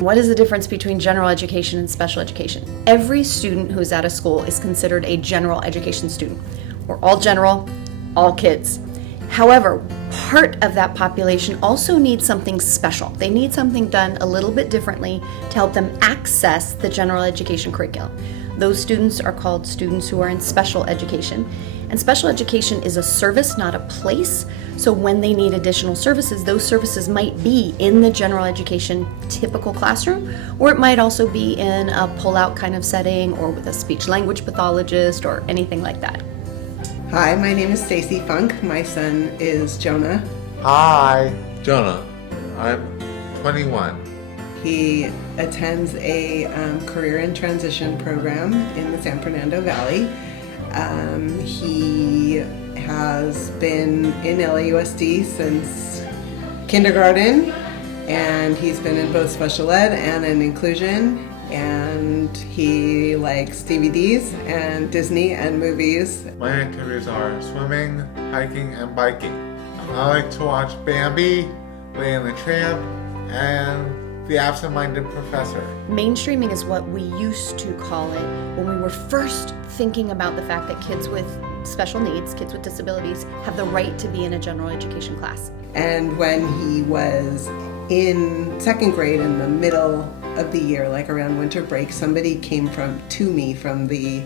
What is the difference between general education and special education? Every student who's at a school is considered a general education student. We're all general, all kids. However, part of that population also needs something special. They need something done a little bit differently to help them access the general education curriculum. Those students are called students who are in special education. And special education is a service, not a place. So when they need additional services, those services might be in the general education typical classroom, or it might also be in a pull-out kind of setting or with a speech-language pathologist or anything like that. Hi, my name is Stacy Funk. My son is Jonah. Hi, Jonah. I'm 21. He attends a career and transition program in the San Fernando Valley. He has been in LAUSD since kindergarten, and he's been in both special ed and in inclusion, and he likes DVDs and Disney and movies. My activities are swimming, hiking, and biking. I like to watch Bambi, Lady and the Tramp, and The Absent-Minded Professor. Mainstreaming is what we used to call it when we were first thinking about the fact that kids with special needs, kids with disabilities, have the right to be in a general education class. And when he was in second grade, in the middle of the year, like around winter break, somebody came to me from the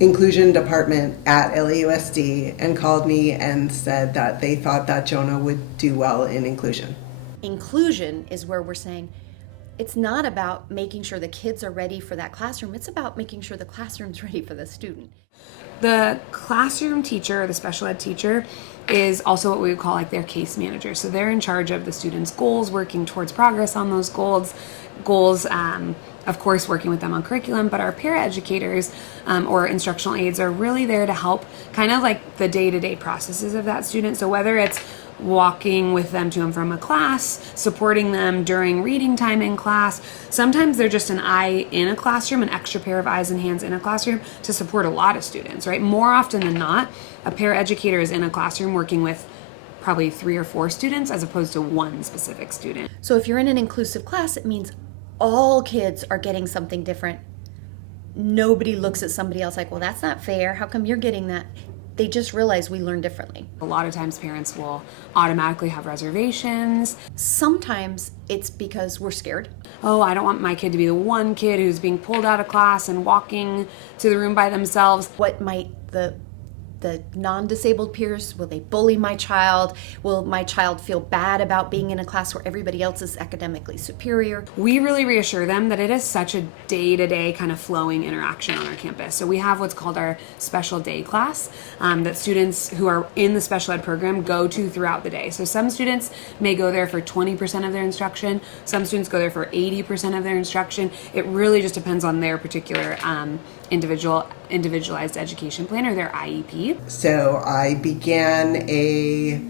inclusion department at LAUSD and called me and said that they thought that Jonah would do well in inclusion. Inclusion is where we're saying it's not about making sure the kids are ready for that classroom, it's about making sure the classroom's ready for the student. The classroom teacher, the special ed teacher, is also what we would call like their case manager. So they're in charge of the students' goals, working towards progress on those goals, of course, working with them on curriculum, but our paraeducators or instructional aides are really there to help kind of like the day-to-day processes of that student. So whether it's walking with them to and from a class, supporting them during reading time in class. Sometimes they're just an eye in a classroom, an extra pair of eyes and hands in a classroom to support a lot of students, right? More often than not, a paraeducator is in a classroom working with probably 3 or 4 students as opposed to one specific student. So if you're in an inclusive class, it means all kids are getting something different. Nobody looks at somebody else like, well, that's not fair. How come you're getting that? They just realize we learn differently. A lot of times parents will automatically have reservations. Sometimes it's because we're scared. Oh, I don't want my kid to be the one kid who's being pulled out of class and walking to the room by themselves. What might the non-disabled peers, will they bully my child? Will my child feel bad about being in a class where everybody else is academically superior? We really reassure them that it is such a day-to-day kind of flowing interaction on our campus. So we have what's called our special day class that students who are in the special ed program go to throughout the day. So some students may go there for 20% of their instruction. Some students go there for 80% of their instruction. It really just depends on their particular individualized education plan or their IEP. So I began a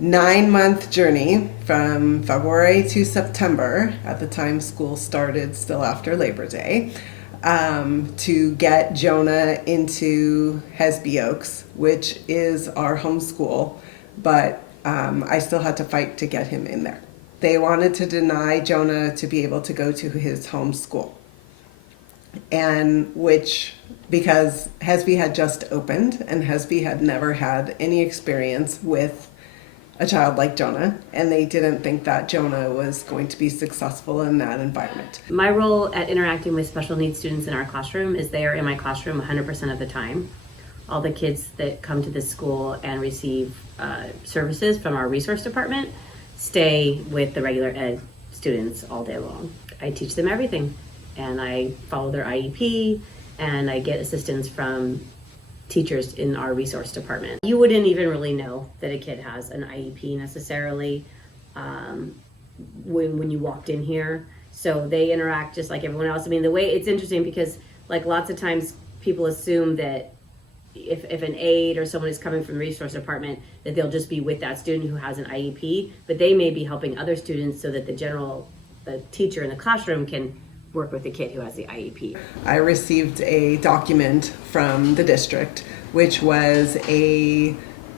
9-month journey from February to September, at the time school started still after Labor Day, to get Jonah into Hesby Oaks, which is our home school, but I still had to fight to get him in there. They wanted to deny Jonah to be able to go to his home school. And because Hesby had just opened and Hesby had never had any experience with a child like Jonah, and they didn't think that Jonah was going to be successful in that environment. My role at interacting with special needs students in our classroom is they are in my classroom 100% of the time. All the kids that come to this school and receive services from our resource department stay with the regular ed students all day long. I teach them everything. And I follow their IEP, and I get assistance from teachers in our resource department. You wouldn't even really know that a kid has an IEP necessarily when you walked in here. So they interact just like everyone else. I mean, the way it's interesting because like lots of times people assume that if an aide or someone is coming from the resource department, that they'll just be with that student who has an IEP, but they may be helping other students so that the teacher in the classroom can work with the kid who has the IEP. I received a document from the district, which was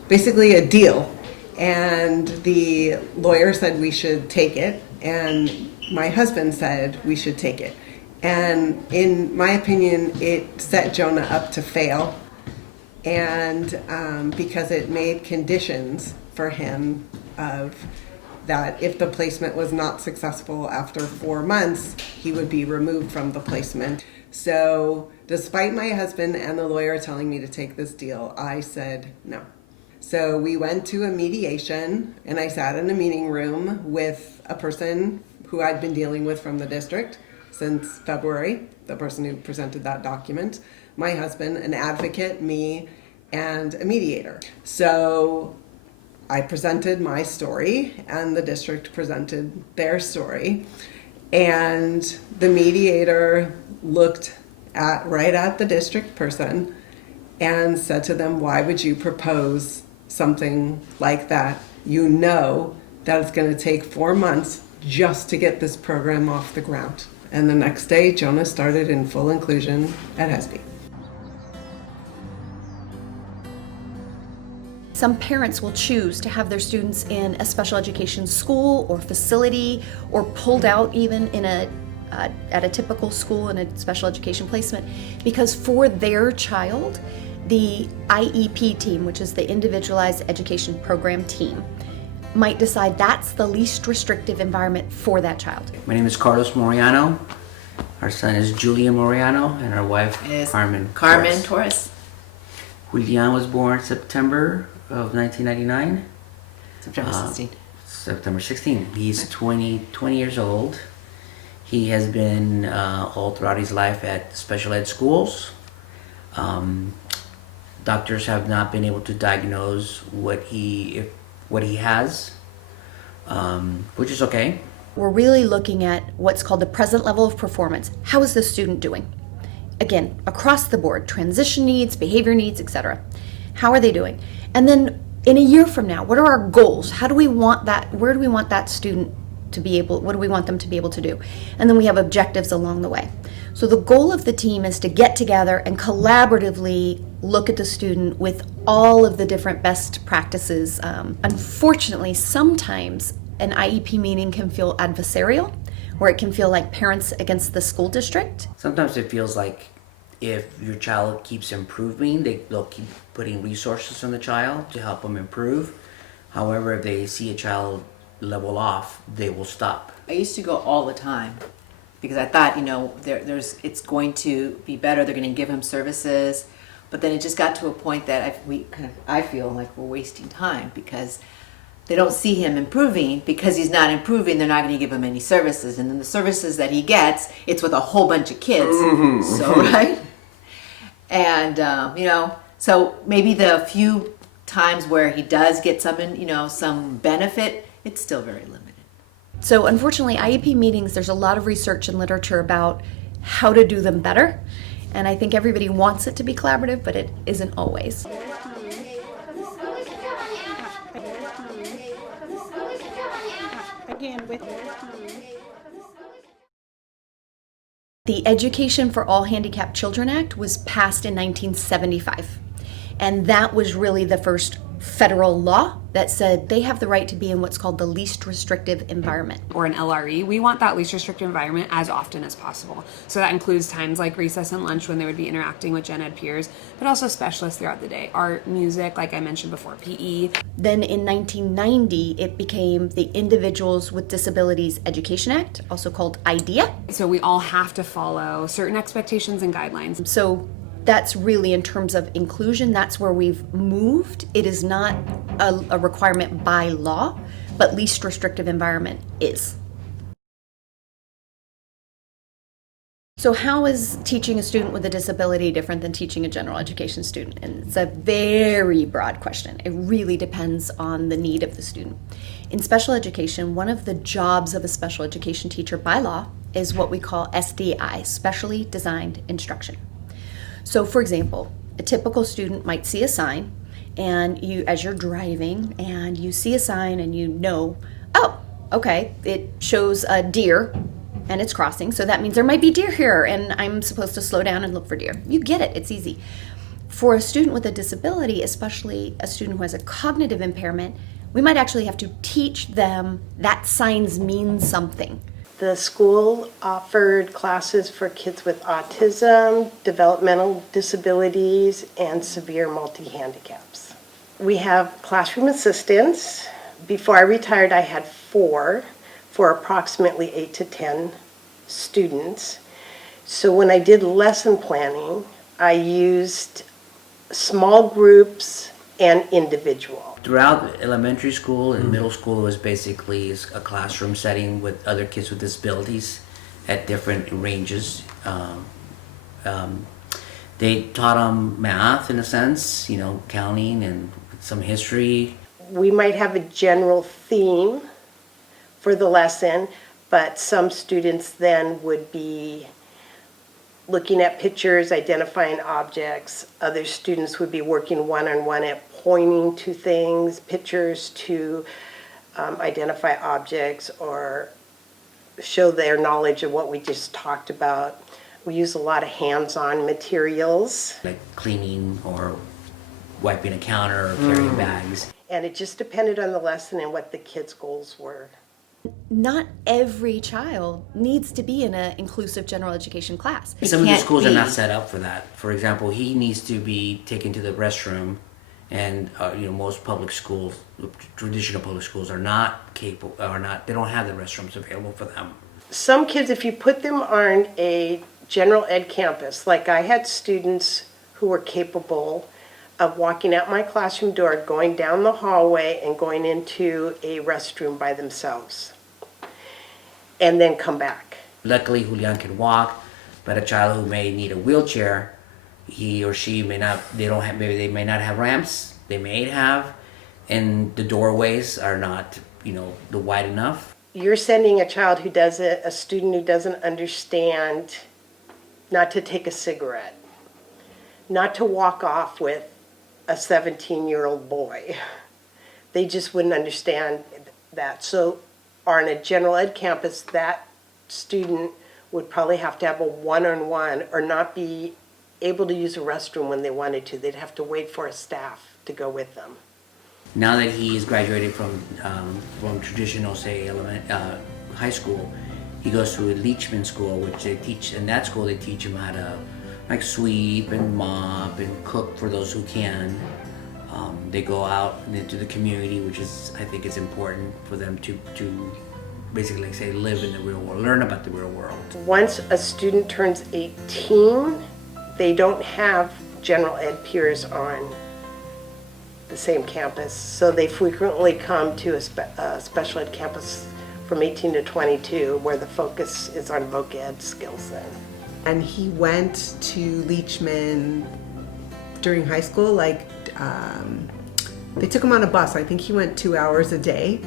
basically a deal. And the lawyer said we should take it And my husband said we should take it. And in my opinion, it set Jonah up to fail. And because it made conditions for him of that if the placement was not successful after 4 months, he would be removed from the placement. So despite my husband and the lawyer telling me to take this deal, I said no. So we went to a mediation, and I sat in a meeting room with a person who I'd been dealing with from the district since February, the person who presented that document, my husband, an advocate, me, and a mediator. So I presented my story, and the district presented their story. And the mediator looked right at the district person and said to them, why would you propose something like that? You know that it's going to take 4 months just to get this program off the ground. And the next day, Jonah started in full inclusion at HESB. Some parents will choose to have their students in a special education school or facility, or pulled out even in at a typical school in a special education placement, because for their child, the IEP team, which is the Individualized Education Program team, might decide that's the least restrictive environment for that child. My name is Carlos Moriano. Our son is Julian Moriano, and our wife is Carmen Torres. Julian was born September of 1999. September 16. September 16. He's 20 years old. He has been all throughout his life at special ed schools. Doctors have not been able to diagnose what he has, which is okay. We're really looking at what's called the present level of performance. How is the student doing? Again, across the board, transition needs, behavior needs, etc. How are they doing? And then in a year from now, what are our goals? How do we want that? Where do we want that student to be able, what do we want them to be able to do? And then we have objectives along the way. So the goal of the team is to get together and collaboratively look at the student with all of the different best practices. Unfortunately, sometimes an IEP meeting can feel adversarial, or it can feel like parents against the school district. Sometimes it feels like if your child keeps improving, they'll keep putting resources on the child to help them improve. However, if they see a child level off, they will stop. I used to go all the time because I thought, it's going to be better. They're going to give him services, but then it just got to a point that I feel like we're wasting time because they don't see him improving. Because he's not improving, they're not going to give him any services, and then the services that he gets, it's with a whole bunch of kids. So right, and so maybe the few times where he does get some benefit, it's still very limited. So unfortunately, IEP meetings, there's a lot of research and literature about how to do them better. And I think everybody wants it to be collaborative, but it isn't always. The Education for All Handicapped Children Act was passed in 1975. And that was really the first federal law that said they have the right to be in what's called the least restrictive environment. Or an LRE, we want that least restrictive environment as often as possible. So that includes times like recess and lunch when they would be interacting with gen ed peers, but also specialists throughout the day. Art, music, like I mentioned before, PE. Then in 1990, it became the Individuals with Disabilities Education Act, also called IDEA. So we all have to follow certain expectations and guidelines. So that's really, in terms of inclusion, that's where we've moved. It is not a requirement by law, but least restrictive environment is. So how is teaching a student with a disability different than teaching a general education student? And it's a very broad question. It really depends on the need of the student. In special education, one of the jobs of a special education teacher by law is what we call SDI, Specially Designed Instruction. So for example, a typical student might see a sign, and as you're driving and you see a sign and oh, okay, it shows a deer and it's crossing, so that means there might be deer here and I'm supposed to slow down and look for deer. You get it, it's easy. For a student with a disability, especially a student who has a cognitive impairment, we might actually have to teach them that signs mean something. The school offered classes for kids with autism, developmental disabilities, and severe multi-handicaps. We have classroom assistants. Before I retired, I had 4 for approximately 8 to 10 students. So when I did lesson planning, I used small groups and individual. Throughout elementary school and middle school, it was basically a classroom setting with other kids with disabilities at different ranges. They taught them math in a sense, counting and some history. We might have a general theme for the lesson, but some students then would be looking at pictures, identifying objects. Other students would be working one-on-one at pointing to things, pictures to identify objects or show their knowledge of what we just talked about. We use a lot of hands-on materials. Like cleaning or wiping a counter or carrying bags. And it just depended on the lesson and what the kids' goals were. Not every child needs to be in an inclusive general education class. Some of the schools are not set up for that. For example, he needs to be taken to the restroom, and most public schools, traditional public schools, are not capable, they don't have the restrooms available for them. Some kids, if you put them on a general ed campus, like I had students who were capable of walking out my classroom door, going down the hallway, and going into a restroom by themselves, and then come back. Luckily, Julian can walk, but a child who may need a wheelchair, he or she may not, maybe they may not have ramps, they may have, and the doorways are not, wide enough. You're sending a child who doesn't, a student who doesn't understand not to take a cigarette, not to walk off with a 17-year-old boy. They just wouldn't understand that. So on a general ed campus, that student would probably have to have a one-on-one or not be able to use a restroom when they wanted to. They'd have to wait for a staff to go with them. Now that he's graduated from traditional, say, high school, he goes to a Leachman school, which they teach, in that school they teach him how to sweep and mop and cook for those who can. They go out into the community, which is, I think, is important for them to basically, like, say, live in the real world, learn about the real world. Once a student turns 18, they don't have general ed peers on the same campus, so they frequently come to a special ed campus from 18 to 22, where the focus is on voc ed skills then. And he went to Leachman during high school, they took him on a bus. I think he went 2 hours a day,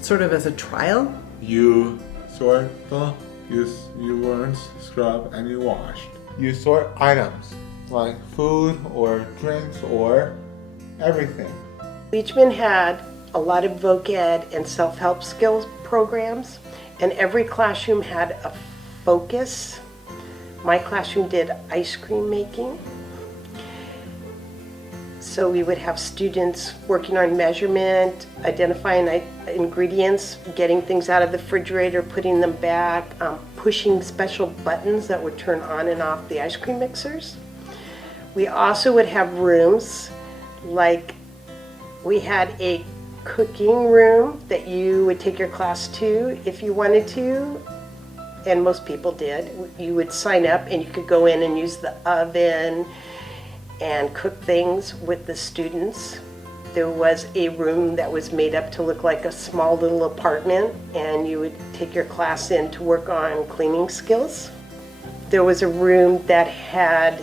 sort of as a trial. You sort you rinse, scrub, and you washed. You sort items like food or drinks or everything. Leachman had a lot of voc ed and self-help skills programs, and every classroom had a focus. My classroom did ice cream making. So we would have students working on measurement, identifying ingredients, getting things out of the refrigerator, putting them back, pushing special buttons that would turn on and off the ice cream mixers. We also would have rooms, like we had a cooking room that you would take your class to if you wanted to, and most people did. You would sign up and you could go in and use the oven and cook things with the students. There was a room that was made up to look like a small little apartment, and you would take your class in to work on cleaning skills. There was a room that had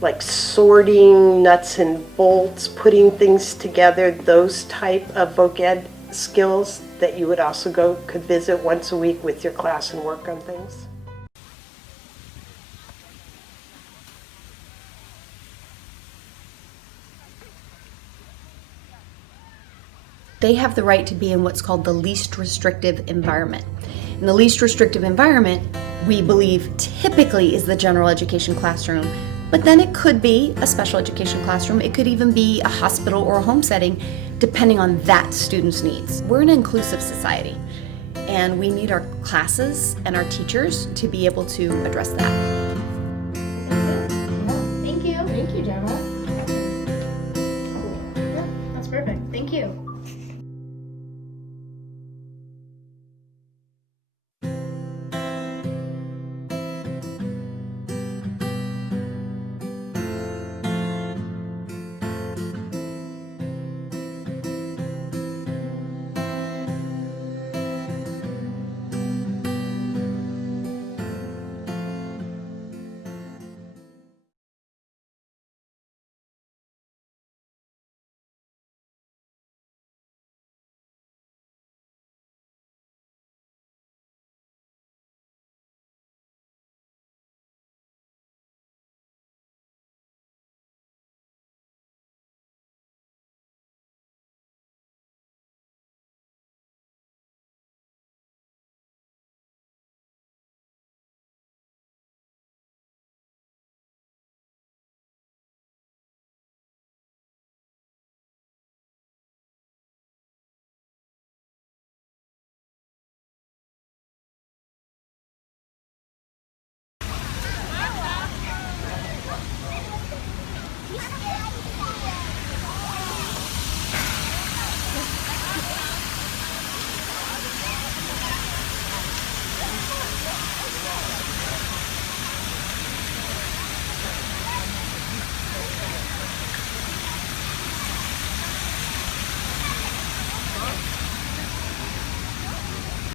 like sorting nuts and bolts, putting things together, those type of voc ed skills that you would also could visit once a week with your class and work on things. They have the right to be in what's called the least restrictive environment. In the least restrictive environment, we believe typically is the general education classroom, But then it could be a special education classroom. It could even be a hospital or a home setting, depending on that student's needs. We're an inclusive society, and we need our classes and our teachers to be able to address that. Thank you. Thank you, Gemma. Yeah, that's perfect. Thank you.